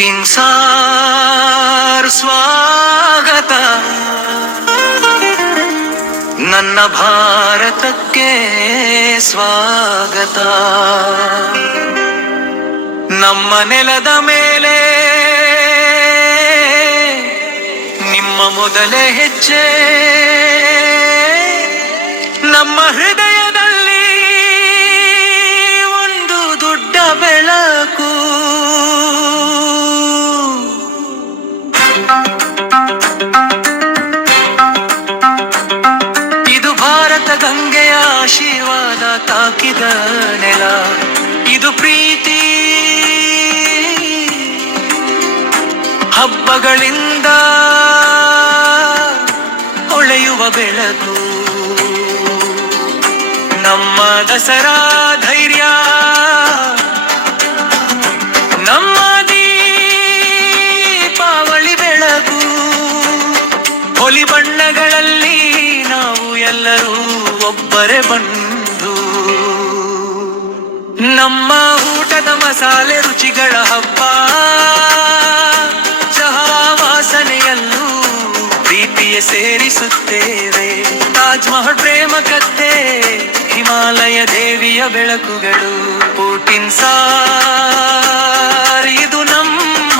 ಟಿನ್ಸಾರ್ ಸ್ವಾಗತ ನನ್ನ ಭಾರತಕ್ಕೆ ಸ್ವಾಗತ. ನಮ್ಮ ನೆಲದ ಮೇಲೆ ನಿಮ್ಮ ಮೊದಲೇ ಹೆಜ್ಜೆ, ನಮ್ಮ ಹೃದಯದಲ್ಲಿ ಒಂದು ದೊಡ್ಡ ಬೆಳಕು. ಇದು ಭಾರತ ಗಂಗೆಯ ಆಶೀರ್ವಾದ ತಾಕಿದ ನೆಲ. ಇದು ಪ್ರೀತಿ ಹಬ್ಬಗಳಿಂದ ಹೊಳೆಯುವ ಬೆಳಕು. ನಮ್ಮ ದಸರಾ ಧೈರ್ಯ, ನಮ್ಮ ದೀಪಾವಳಿ ಬೆಳಕು. ಹೋಲಿ ಬಣ್ಣಗಳಲ್ಲಿ ನಾವು ಎಲ್ಲರೂ ಒಬ್ಬರೇ ಬಂದು, ನಮ್ಮ ಊಟದ ಮಸಾಲೆ ರುಚಿಗಳ ಹಬ್ಬ. ಚಹಾ ವಾಸನೆಯಲ್ಲೂ ಪ್ರೀತಿಯ ಸೇರಿಸುತ್ತೇವೆ. ತಾಜ್ ಮಹಲ್ ಪ್ರೇಮ ಕಥೆ, ಹಿಮಾಲಯ ದೇವಿಯ ಬೆಳಕುಗಳು. ಟಿನ್ಸಾರ್ ಇದು ನಮ್ಮ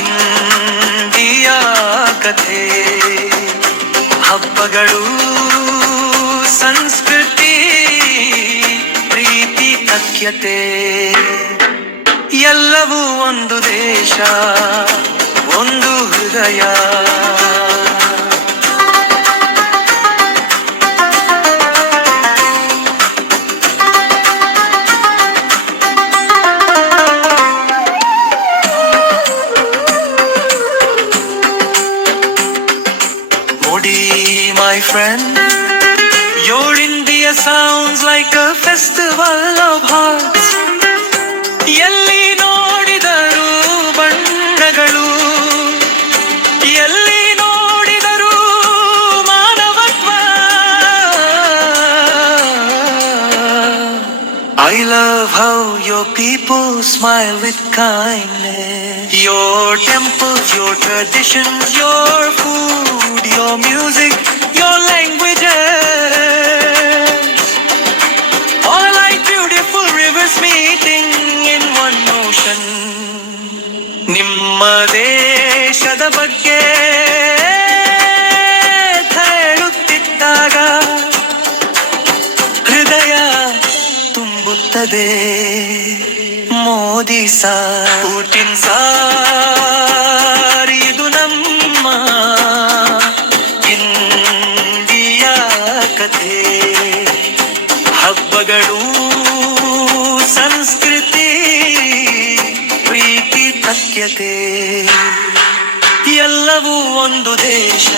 ಇಂಡಿಯಾ ಕಥೆ. ಹಬ್ಬಗಳು, ಸಂಸ್ಕೃತಿ, ಪ್ರೀತಿ, ಐಕ್ಯತೆ ಎಲ್ಲವೂ ಒಂದು ದೇಶ, ಒಂದು ಹೃದಯ. Modi, my friend, your India sounds like a festival of hearts. ಎಲ್ಲಿ ನೋಡಿದರೂ ಬಣ್ಣಗಳು, ಎಲ್ಲಿ ನೋಡಿದರೂ ಮಾನವತ್ವ. I love how your people smile with kindness. Your temples, your traditions, your food, your music, your languages, all like beautiful rivers meeting in one ocean. ನಿಮ್ಮ ದೇಶದ ಬಗ್ಗೆ ಹೇಳುತ್ತಿದ್ದಾಗ ಹೃದಯ ತುಂಬುತ್ತದೆ. ಮೋದಿ ಸಾರ್, ಪುಟಿನ್ ಸಾರ್, ಇದು ನಮ್ಮ ಇಂಡಿಯಾ ಕಥೆ. ಹಬ್ಬಗಳು, ಸಂಸ್ಕೃತಿ, ಪ್ರೀತಿ, ಐಕ್ಯತೆ ಎಲ್ಲವೂ ಒಂದು ದೇಶ.